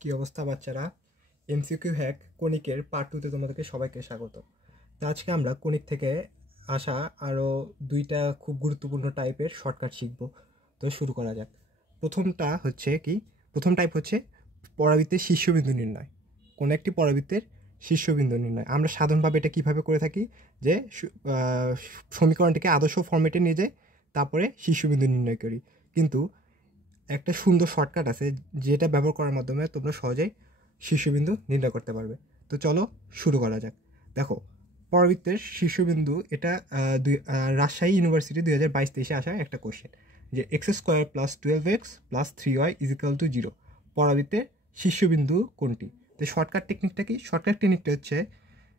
কি অবস্থা বাচ্চারা? এমসিকিউ হ্যাক কনিকের পার্ট 2 তে তোমাদেরকে সবাইকে স্বাগত। তো আজকে আমরা কনিক থেকে আসা আরও দুইটা খুব গুরুত্বপূর্ণ টাইপের শর্টকাট শিখব। তো শুরু করা যাক। প্রথম টাইপ হচ্ছে পরাবৃত্তের শীর্ষবিন্দু নির্ণয়। কোনো একটি পরাবৃত্তের শীর্ষবিন্দু নির্ণয় আমরা সাধারণভাবে এটা কিভাবে করে থাকি, যে সমীকরণটিকে আদর্শ ফরম্যাটে নিয়ে যাই, তারপরে শীর্ষবিন্দু নির্ণয় করি। কিন্তু একটা সুন্দর শর্টকাট আছে যেটা ব্যবহার করার মাধ্যমে তোমরা সহজেই শীর্ষবিন্দু নির্ণয় করতে পারবে। তো চলো শুরু করা যাক। দেখো, পরাবৃত্তের শীর্ষবিন্দু এটা রাজশাহী ইউনিভার্সিটি 2022-23 আসা একটা কোশ্চেন, যে x² + 12x + 3y = 0 পরাবৃত্তের শীর্ষবিন্দু কোনটি? তো শর্টকাট টেকনিকটা কি? শর্টকাট টেকনিকটা হচ্ছে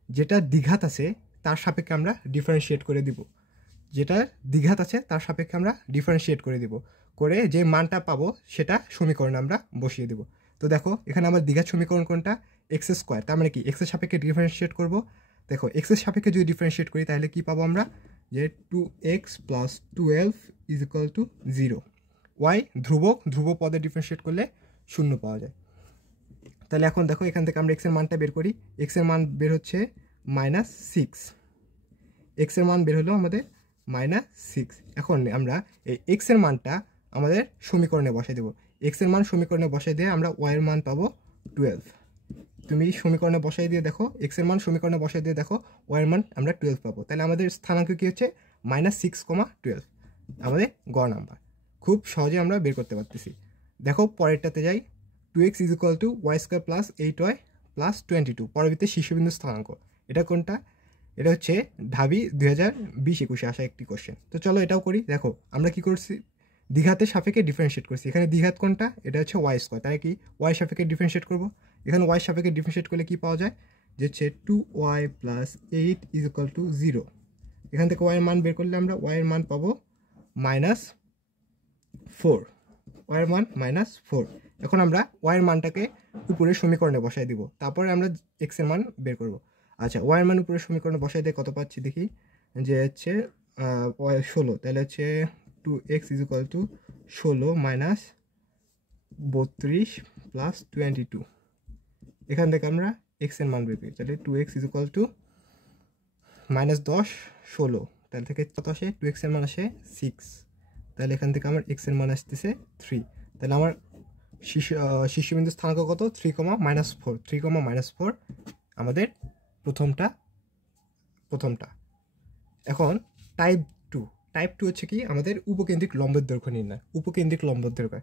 যেটা দ্বিঘাত আছে তার সাপেক্ষে আমরা ডিফারেন্সিয়েট করে দিব। করে যে মানটা পাবো সেটা সমীকরণে আমরা বসিয়ে দেব। তো দেখো, এখানে আমার দ্বিঘাত সমীকরণ কোনটা? x²। তার মানে কি এক্সের সাপেক্ষে ডিফারেন্সিয়েট করব। দেখো, এক্সের সাপেক্ষে যদি ডিফারেন্সিয়েট করি তাহলে কি পাবো আমরা? যে 2x + 12 = 0। y ধ্রুব পদে ডিফারেন্সিয়েট করলে 0 পাওয়া যায়। তাহলে এখন দেখো, এখান থেকে আমরা এক্সের মানটা বের করি। এক্সের মান বের হচ্ছে -6। এক্সের মান বের হলো আমাদের -6। এখন আমরা এই এক্সের মানটা আমাদের সমীকরণে বসাই দেবো। এক্সের মান সমীকরণে বসাই দিয়ে আমরা ওয়াইয়ের মান পাবো 12। তুমি সমীকরণে বসাই দিয়ে দেখো, এক্সের মান সমীকরণে বসাই দিয়ে দেখো ওয়াইয়ের মান আমরা 12 পাবো। তাহলে আমাদের স্থানাঙ্ক কী হচ্ছে? -6,12 আমাদের গড় নাম্বার। খুব সহজে আমরা বের করতে পারতেছি। দেখো পরেরটাতে যাই। 2x = y² + 8y + 22 পরবর্তী শীর্ষবিন্দু স্থানাঙ্ক। এটা কোনটা? এটা হচ্ছে ঢাবি 2020-21 আসা একটি কোশ্চেন। তো চলো এটাও করি। দেখো, আমরা কি করছি? দ্বিঘাতের সাপেক্ষে ডিফারেন্সিয়েট করছি। এখানে দ্বিঘাত কোনটা? এটা হচ্ছে y²। তাই কি ওয়াই সাপেক্ষে ডিফারেন্সিয়েট করব। এখানে ওয়াই সাপেক্ষে ডিফারেন্সিয়েট করলে কি পাওয়া যায়? যে হচ্ছে 2y + 8 = 0। এখান থেকে ওয়াইয়ের মান বের করলে আমরা ওয়াইয়ের মান পাবো -4। ওয়াইয়ের মান -4। এখন আমরা ওয়াইয়ের মানটাকে উপরের সমীকরণে বসাই দিব, তারপরে আমরা এক্সের মান বের করব। আচ্ছা, ওয়াইয়ের মান উপরের সমীকরণে বসাই দিয়ে কত পাচ্ছি দেখি, যে হচ্ছে 16। তাহলে হচ্ছে 2x = 16 - 32 + 22। এখান থেকে আমরা এক্সের মান বের করি। তাহলে 2x = -10 16। তাহলে থেকে কত আসে? 2x এর মান আসে 6। তাহলে এখান থেকে আমার x এর মান আসতেছে 3। তাহলে আমার শীর্ষবিন্দু স্থানাঙ্ক কত? 3,-4। 3,-4 আমাদের প্রথমটা। এখন টাইপ 2 হচ্ছে কি? আমাদের উপকেন্দ্রিক লম্বের দৈর্ঘ্য নির্ণয়। উপকেন্দ্রিক লম্বের দৈর্ঘ্য।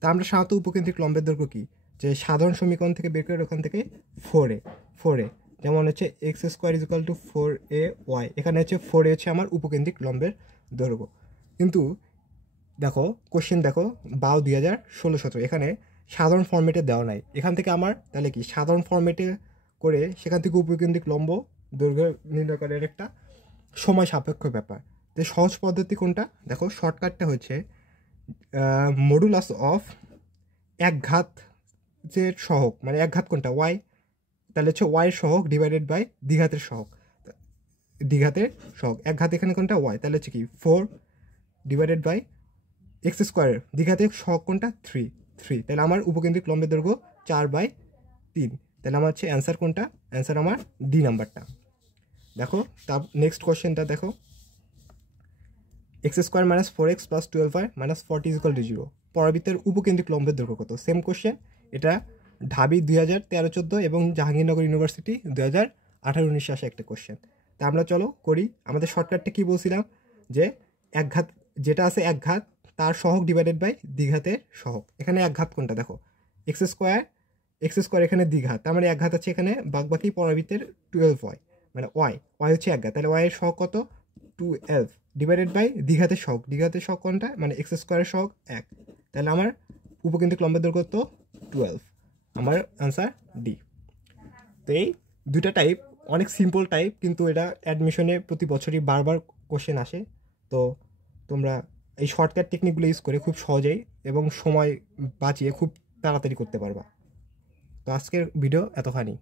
তা আমরা সাধারণত উপকেন্দ্রিক লম্বের দৈর্ঘ্য কি, যে সাধারণ সমীকরণ থেকে বের করে ওখান থেকে 4a যেমন হচ্ছে x² = 4ay। এখানে হচ্ছে 4a হচ্ছে আমার উপকেন্দ্রিক লম্বের দৈর্ঘ্য। কিন্তু দেখো কোশ্চেন দেখো 2016-17, এখানে সাধারণ ফর্মেটে দেওয়া নাই। এখান থেকে আমার তাহলে কি সাধারণ ফর্মেটে করে সেখান থেকে উপকেন্দ্রিক লম্ব দৈর্ঘ্য নির্ণয় করার একটা সময় সাপেক্ষ ব্যাপার। তো সহজ পদ্ধতি কোনটা? দেখো, শর্টকাটটা হচ্ছে মডুলাস অফ একঘাতের সহগ। মানে একঘাত কোনটা? ওয়াই। তাহলে হচ্ছে ওয়াইয়ের সহগ ডিভাইডেড বাই দ্বিঘাতের সহগ। একঘাত এখানে কোনটা? ওয়াই। তাহলে হচ্ছে কি 4 ডিভাইডেড বাই x²। দ্বিঘাতের সহগ কোনটা? 3। তাহলে আমার উপকেন্দ্রিক লম্বের দৈর্ঘ্য 4/3। তাহলে আমার হচ্ছে অ্যান্সার কোনটা? অ্যান্সার আমার ডি নাম্বারটা। দেখো, তার নেক্সট কোশ্চেনটা দেখো, x² - 4x + 12y - 40 = 0 পরাবৃত্তের উপকেন্দ্রিক লম্বের দৈর্ঘ্য কত? Same question. এটা ঢাবি 2013-14 এবং জাহাঙ্গীরনগর ইউনিভার্সিটি 2018-19 আসা একটা কোশ্চেন। তা আমরা চলো করি। আমাদের শর্টকাটটা কি বলছিলাম? যে একঘাত যেটা আছে একঘাত, তার সহগ ডিভাইডেড বাই দ্বিঘাতের সহগ। এখানে একঘাত কোনটা? দেখো, x² এখানে দ্বিঘাত, তার মানে একঘাত আছে এখানে। বাকি পরাবৃত্তের 12y, মানে ওয়াই হচ্ছে একঘাত। তাহলে ওয়াই এর সহগ কত? 12 ডিভাইডেড বাই দ্বিঘাতের সহগ। দ্বিঘাতের সহগ কোনটা? মানে x² এর সহগ 1। তাহলে আমার উপকেন্দ্রিক লম্বের দৈর্ঘ্য তো 12। আমার অ্যান্সার ডি। তো এই দুইটা টাইপ অনেক সিম্পল টাইপ, কিন্তু এটা অ্যাডমিশনে প্রতি বছরই বারবার কোশ্চেন আসে। তো তোমরা এই শর্টকাট টেকনিকগুলো ইউজ করে খুব সহজেই এবং সময় বাঁচিয়ে খুব তাড়াতাড়ি করতে পারবা। তো আজকের ভিডিও এতখানি।